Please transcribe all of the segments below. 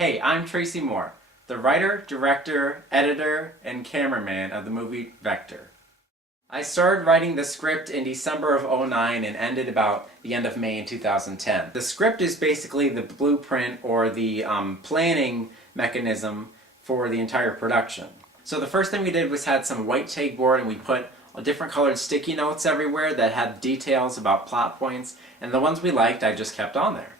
Hey, I'm Tracy Moore, the writer, director, editor, and cameraman of the movie Vector. I started writing the script in December of '09 and ended about the end of May in 2010. The script is basically the blueprint or the planning mechanism for the entire production. So the first thing we did was had some white tape board and we put different colored sticky notes everywhere that had details about plot points, and the ones we liked I just kept on there.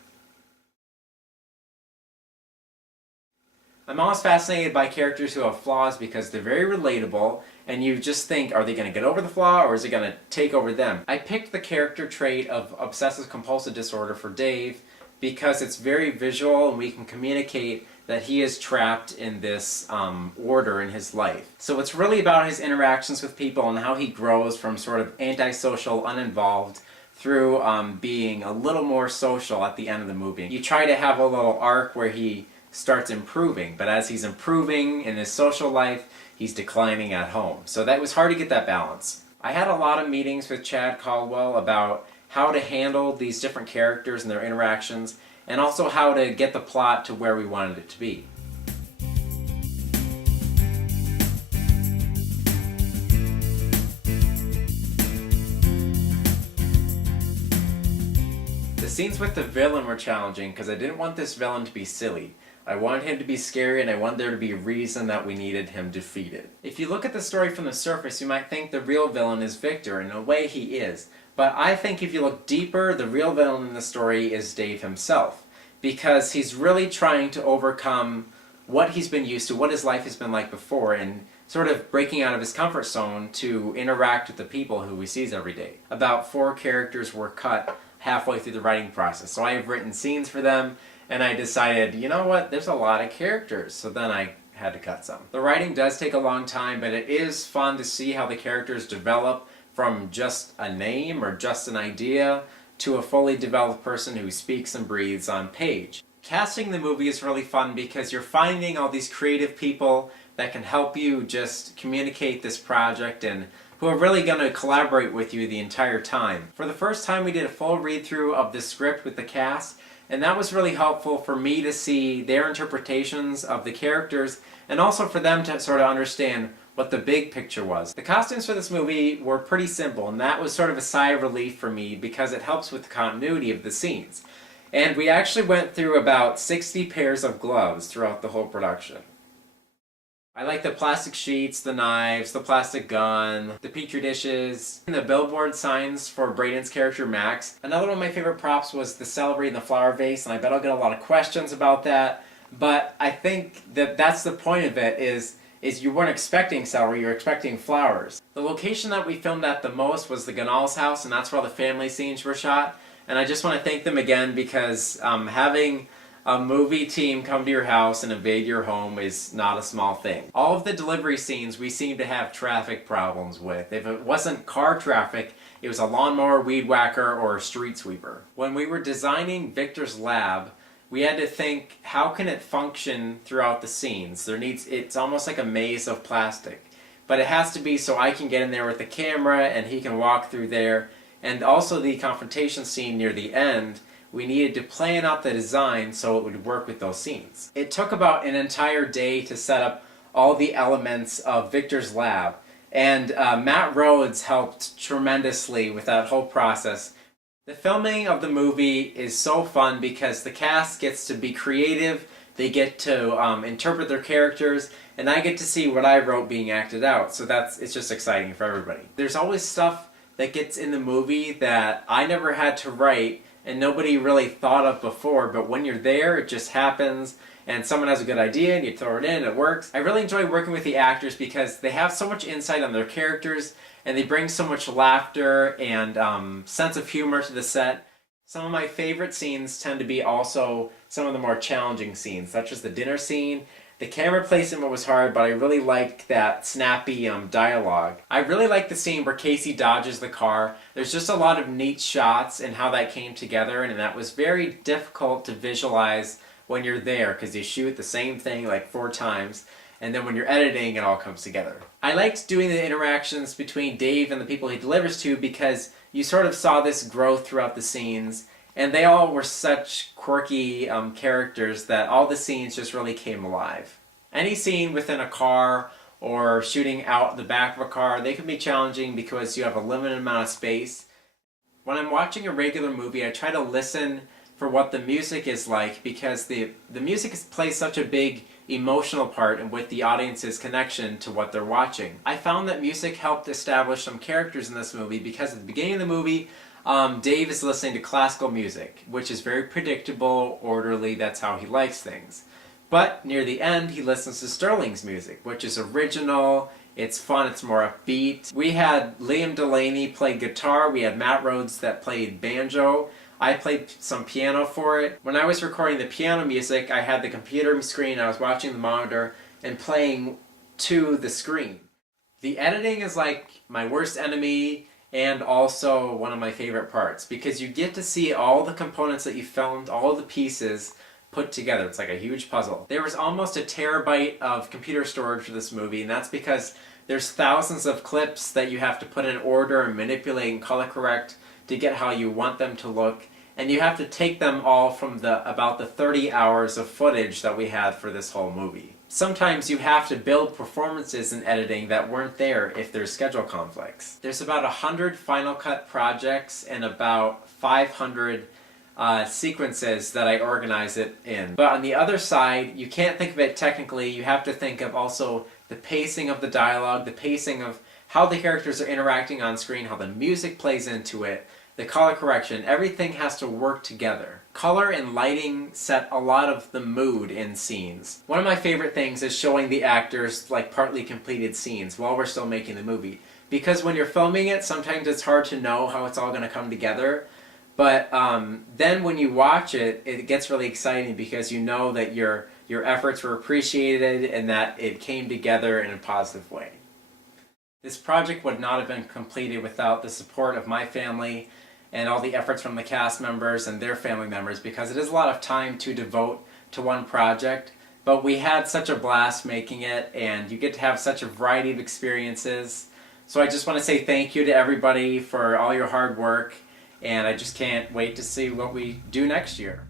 I'm always fascinated by characters who have flaws because they're very relatable and you just think, are they going to get over the flaw or is it going to take over them? I picked the character trait of obsessive compulsive disorder for Dave because it's very visual and we can communicate that he is trapped in this order in his life. So it's really about his interactions with people and how he grows from sort of antisocial, uninvolved, through being a little more social at the end of the movie. You try to have a little arc where he starts improving, but as he's improving in his social life, he's declining at home. So that was hard to get that balance. I had a lot of meetings with Chad Caldwell about how to handle these different characters and their interactions, and also how to get the plot to where we wanted it to be. The scenes with the villain were challenging because I didn't want this villain to be silly. I wanted him to be scary and I wanted there to be a reason that we needed him defeated. If you look at the story from the surface, you might think the real villain is Victor, and in a way he is. But I think if you look deeper, the real villain in the story is Dave himself. Because he's really trying to overcome what he's been used to, what his life has been like before, and sort of breaking out of his comfort zone to interact with the people who he sees every day. About 4 characters were cut halfway through the writing process. So I have written scenes for them, and I decided, you know what, there's a lot of characters, so then I had to cut some. The writing does take a long time, but it is fun to see how the characters develop from just a name or just an idea to a fully developed person who speaks and breathes on page. Casting the movie is really fun because you're finding all these creative people that can help you just communicate this project and who are really going to collaborate with you the entire time. For the first time we did a full read-through of the script with the cast, and that was really helpful for me to see their interpretations of the characters and also for them to sort of understand what the big picture was. The costumes for this movie were pretty simple, and that was sort of a sigh of relief for me because it helps with the continuity of the scenes. And we actually went through about 60 pairs of gloves throughout the whole production. I like the plastic sheets, the knives, the plastic gun, the petri dishes, and the billboard signs for Braden's character Max. Another one of my favorite props was the celery in the flower vase, and I bet I'll get a lot of questions about that. But I think that that's the point of it, is you weren't expecting celery, you're expecting flowers. The location that we filmed at the most was the Ganal's house, and that's where all the family scenes were shot. And I just want to thank them again because having a movie team come to your house and invade your home is not a small thing. All of the delivery scenes we seem to have traffic problems with. If it wasn't car traffic, it was a lawnmower, weed whacker, or a street sweeper. When we were designing Victor's lab, we had to think, how can it function throughout the scenes? It's almost like a maze of plastic. But it has to be so I can get in there with the camera and he can walk through there. And also the confrontation scene near the end, we needed to plan out the design so it would work with those scenes. It took about an entire day to set up all the elements of Victor's lab, and Matt Rhodes helped tremendously with that whole process. The filming of the movie is so fun because the cast gets to be creative, they get to interpret their characters, and I get to see what I wrote being acted out, so it's just exciting for everybody. There's always stuff that gets in the movie that I never had to write and nobody really thought of before, but when you're there, it just happens, and someone has a good idea, and you throw it in, and it works. I really enjoy working with the actors because they have so much insight on their characters, and they bring so much laughter and sense of humor to the set. Some of my favorite scenes tend to be also some of the more challenging scenes, such as the dinner scene. The camera placement was hard, but I really liked that snappy dialogue. I really like the scene where Casey dodges the car. There's just a lot of neat shots and how that came together, and that was very difficult to visualize when you're there because you shoot the same thing like 4 times, and then when you're editing, it all comes together. I liked doing the interactions between Dave and the people he delivers to because you sort of saw this growth throughout the scenes, And they all were such quirky characters that all the scenes just really came alive. Any scene within a car or shooting out the back of a car, they can be challenging because you have a limited amount of space. When I'm watching a regular movie, I try to listen for what the music is like, because the music plays such a big emotional part with the audience's connection to what they're watching. I found that music helped establish some characters in this movie, because at the beginning of the movie, Dave is listening to classical music, which is very predictable, orderly, that's how he likes things. But near the end, he listens to Sterling's music, which is original, it's fun, it's more upbeat. We had Liam Delaney play guitar, we had Matt Rhodes that played banjo. I played some piano for it. When I was recording the piano music, I had the computer screen, I was watching the monitor and playing to the screen. The editing is like my worst enemy and also one of my favorite parts, because you get to see all the components that you filmed, all the pieces put together. It's like a huge puzzle. There was almost a terabyte of computer storage for this movie, and that's because there's thousands of clips that you have to put in order and manipulate and color correct to get how you want them to look, and you have to take them all from about the 30 hours of footage that we had for this whole movie. Sometimes you have to build performances in editing that weren't there if there's schedule conflicts. There's about 100 Final Cut projects and about 500 sequences that I organize it in. But on the other side, you can't think of it technically, you have to think of also the pacing of the dialogue, the pacing of how the characters are interacting on screen, how the music plays into it, the color correction, everything has to work together. Color and lighting set a lot of the mood in scenes. One of my favorite things is showing the actors like partly completed scenes while we're still making the movie. Because when you're filming it, sometimes it's hard to know how it's all going to come together. But then when you watch it, it gets really exciting because you know that your efforts were appreciated and that it came together in a positive way. This project would not have been completed without the support of my family and all the efforts from the cast members and their family members, because it is a lot of time to devote to one project. But we had such a blast making it, and you get to have such a variety of experiences. So I just want to say thank you to everybody for all your hard work, and I just can't wait to see what we do next year.